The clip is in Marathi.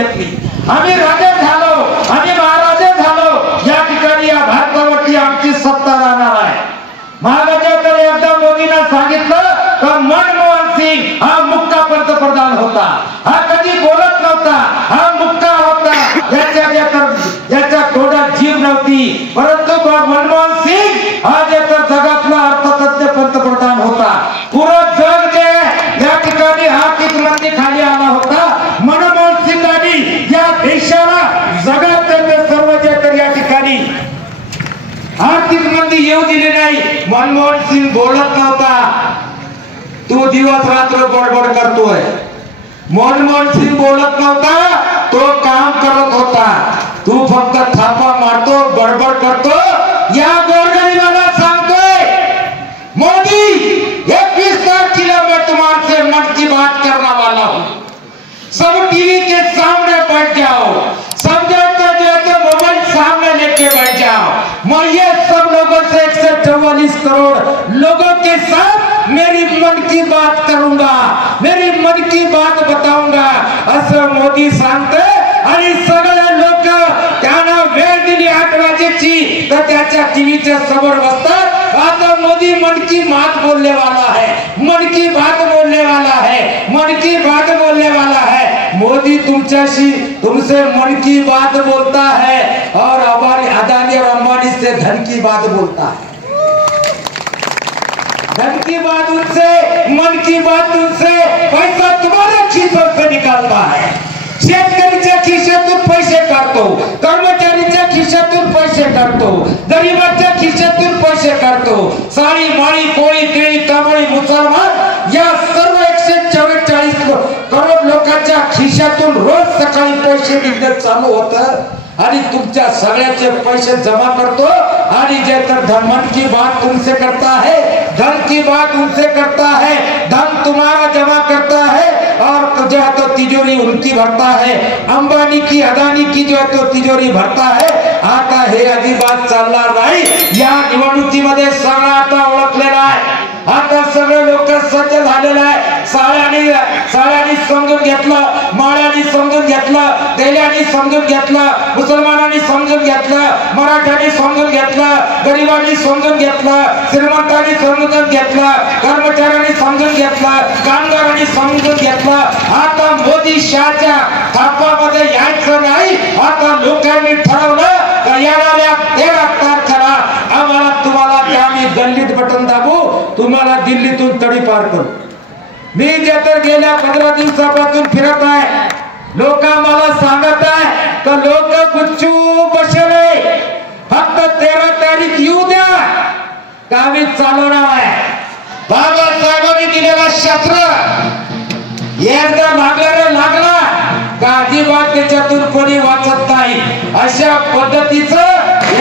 घेतली, आम्ही राजे झालो, आम्ही महाराजे झालो, या ठिकाणी या भारतावरती आमची सत्ता राहणार आहे. महाराजांकडे एकदा मोदींना सांगितलं तर मनमोहन सिंग हा मुक्का पंतप्रधान होता, हा कधी बोलत नव्हता, हा मुक्का होता, याच्या तोंडात जीभ नव्हती, परंतु मनमोहन सिंग हा जगातला अर्थतज्ञ पंतप्रधान होता. पुरं जग जे या ठिकाणी आर्थिक मंदी खाली आला होता, मनमोहन सिंगांनी या देशाला जगातले सर्व जे या ठिकाणी आर्थिक मंदी येऊ दिली नाही. मनमोहन सिंग बोलत नव्हता, तू दिवस रात्र बडबड करतोय. मनमोहन सिंग बोलत नव्हता, तो काम करत होता. तू फक्त थापा मारतो, बडबड करतो. या गोरगरीबाला सांगतोय मोदी 21 तारखेला मैं तुम्हारे मन की बात करने वाला हूं, सब टीवी के सामने बैठ जाओ, सब जो है मोबाइल सामने लेके बैठ जाओ. मैं ये सब लोगों से 144 करोड़ लोगों के साथ मेरी मन की बात करूंगा, मेरी मन की बात बताऊंगा असं मोदी सांगते. आणि सगळे लोक त्यांना वेळ दिली 8 वाजेची तर त्याच्या टीव्हीच्या समोर बसतात. आता मोदी मन की बात बोलने वाला है, मन की बात बोलने वाला है, मन की बात बोलने वाला है. मोदी तुमसे मन की बात बोलता है और अदानी और अंबानी से धन की बात बोलता है. धन की बात उनसे, मन की बात उनसे, पैसा तुम्हारे खिसों से निकालता है. शेतकरीच्या खिशातून पैसे काढतो, कर्मचारीच्या खिशातून पैसे काढतो, गरीबाच्या खिशातून पैसे काढतो. साळी माळी कोळी केळी तांबळी मुसलमान या सर्व 144 करोड लोकांच्या खिशातून रोज सकाळी पैसे निघणं चालू होतं. आणि तुमच्या सगळ्याचे पैसे जमा करतो. आणि जे तर मन की बात तुमसे करता है, धन की बात उनसे करता है, धन तुम्हारा जमा करता है और जो है तो तिजोरी उनकी भरता है. अंबानी की अदानी की जो है तो तिजोरी भरता है. आता हे अजिबात चालणार नाही. या निवडणुकीमध्ये सगळं आता ओळखलेला आहे. आता सगळे लोक सज्ज झालेले आहे. साळ्यांनी समजून घेतलं, माळ्यांनी समजून घेतलं, तेल्यानी समजून घेतलं, मुसलमानांनी समजून घेतलं, मराठ्यांनी समजून घेतलं, गरिबांनी समजून घेतलं, श्रीमंतांनी समजून घेतलं, कर्मचाऱ्यांनी समजून घेतलं, कामगारांनी समजून घेतलं. आता मोदी शहाच्या थापामध्ये यायचं नाही. आता लोकांनी ठरवलं का येणाऱ्या 13 तारखेला आम्हाला तुम्हाला आम्ही गल्लीत बटन दाबू, तुम्हाला दिल्लीतून तडीपार करू. मी जे तर गेल्या 15 दिवसापासून फिरत आहे, लोक मला सांगत आहे तर लोक गुच्चू बसले, फक्त 13 तारीख येऊ द्या का मी चालवणार आहे. बाबासाहेबांनी दिलेला शस्त्र एकदा लागला का अजिबात त्याच्यातून कोणी वाचत नाही. अशा पद्धतीचं